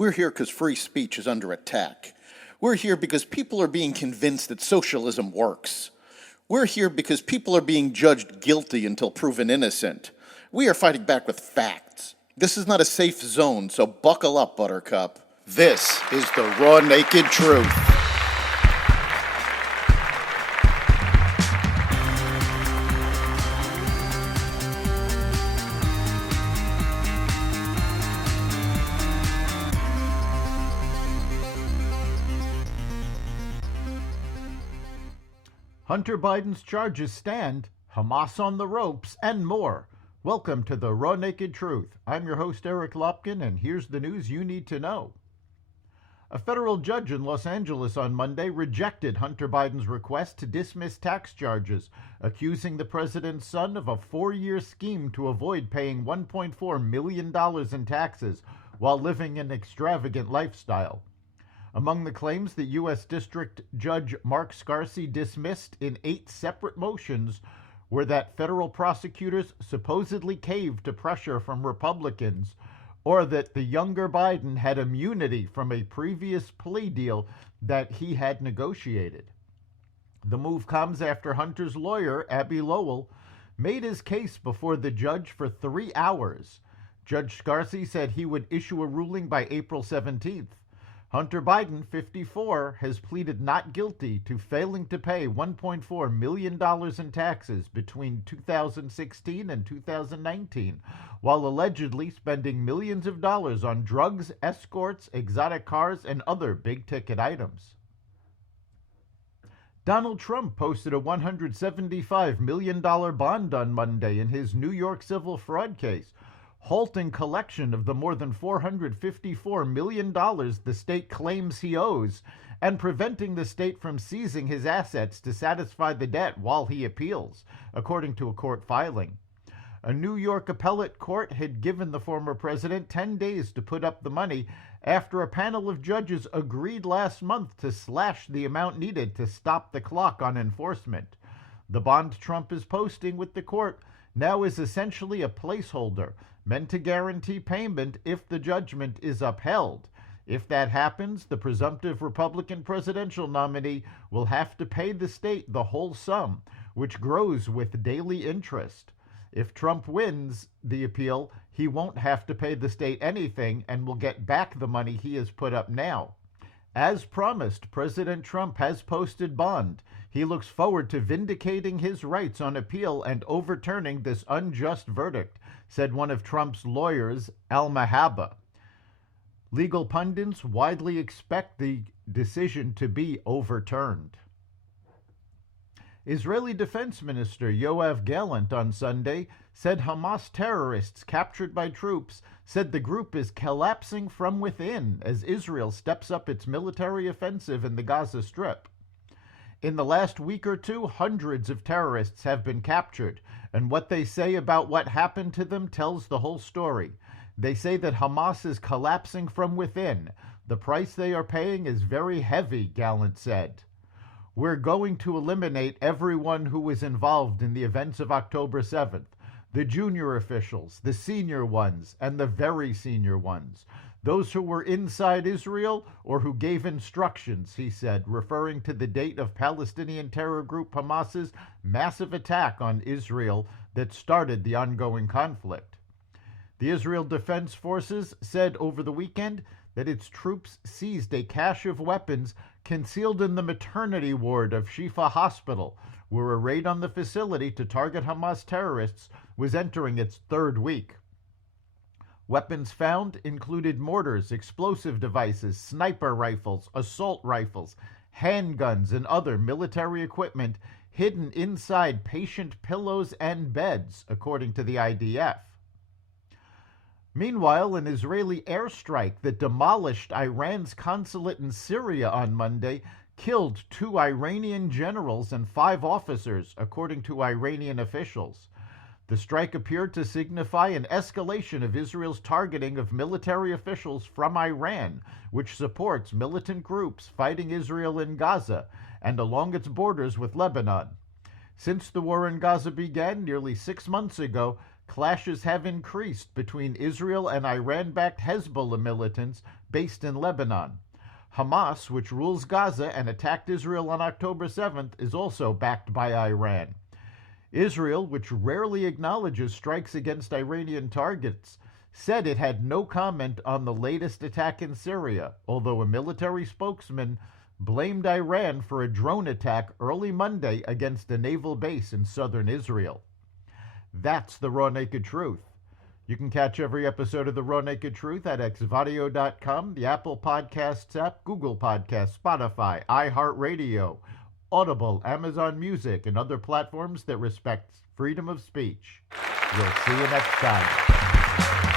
We're here because free speech is under attack. We're here because people are being convinced that socialism works. We're here because people are being judged guilty until proven innocent. We are fighting back with facts. This is not a safe zone, so buckle up, Buttercup. This is the raw, naked truth. Hunter Biden's charges stand, Hamas on the ropes, and more. Welcome to the Raw Naked Truth. I'm your host, Eric Lopkin, and here's the news you need to know. A federal judge in Los Angeles on Monday rejected Hunter Biden's request to dismiss tax charges, accusing the president's son of a 4-year scheme to avoid paying $1.4 million in taxes while living an extravagant lifestyle. Among the claims that U.S. District Judge Mark Scarsi dismissed in 8 separate motions were that federal prosecutors supposedly caved to pressure from Republicans, or that the younger Biden had immunity from a previous plea deal that he had negotiated. The move comes after Hunter's lawyer, Abbe Lowell, made his case before the judge for 3 hours. Judge Scarsi said he would issue a ruling by April 17th. Hunter Biden, 54, has pleaded not guilty to failing to pay $1.4 million in taxes between 2016 and 2019, while allegedly spending millions of dollars on drugs, escorts, exotic cars, and other big-ticket items. Donald Trump posted a $175 million bond on Monday in his New York civil fraud case, halting collection of the more than $454 million the state claims he owes, and preventing the state from seizing his assets to satisfy the debt while he appeals, according to a court filing. A New York appellate court had given the former president 10 days to put up the money after a panel of judges agreed last month to slash the amount needed to stop the clock on enforcement. The bond Trump is posting with the court now is essentially a placeholder, meant to guarantee payment if the judgment is upheld. If that happens, the presumptive Republican presidential nominee will have to pay the state the whole sum, which grows with daily interest. If Trump wins the appeal, he won't have to pay the state anything and will get back the money he has put up now. As promised, President Trump has posted bond. He looks forward to vindicating his rights on appeal and overturning this unjust verdict, said one of Trump's lawyers, Al Mahaba. Legal pundits widely expect the decision to be overturned. Israeli Defense Minister Yoav Gallant on Sunday said Hamas terrorists captured by troops said the group is collapsing from within as Israel steps up its military offensive in the Gaza Strip. In the last week or two, hundreds of terrorists have been captured, and what they say about what happened to them tells the whole story. They say that Hamas is collapsing from within. The price they are paying is very heavy, Gallant said. We're going to eliminate everyone who was involved in the events of October 7th, the junior officials, the senior ones, and the very senior ones. Those who were inside Israel or who gave instructions, he said, referring to the date of Palestinian terror group Hamas's massive attack on Israel that started the ongoing conflict. The Israel Defense Forces said over the weekend that its troops seized a cache of weapons concealed in the maternity ward of Shifa Hospital, where a raid on the facility to target Hamas terrorists was entering its 3rd week. Weapons found included mortars, explosive devices, sniper rifles, assault rifles, handguns, and other military equipment hidden inside patient pillows and beds, according to the IDF. Meanwhile, an Israeli airstrike that demolished Iran's consulate in Syria on Monday killed 2 Iranian generals and 5 officers, according to Iranian officials. The strike appeared to signify an escalation of Israel's targeting of military officials from Iran, which supports militant groups fighting Israel in Gaza and along its borders with Lebanon. Since the war in Gaza began nearly 6 months ago, clashes have increased between Israel and Iran-backed Hezbollah militants based in Lebanon. Hamas, which rules Gaza and attacked Israel on October 7th, is also backed by Iran. Israel, which rarely acknowledges strikes against Iranian targets, said it had no comment on the latest attack in Syria, although a military spokesman blamed Iran for a drone attack early Monday against a naval base in southern Israel. That's the Raw Naked Truth. You can catch every episode of The Raw Naked Truth at xvadio.com, the Apple Podcasts app, Google Podcasts, Spotify, iHeartRadio, Audible, Amazon Music, and other platforms that respect freedom of speech. We'll see you next time.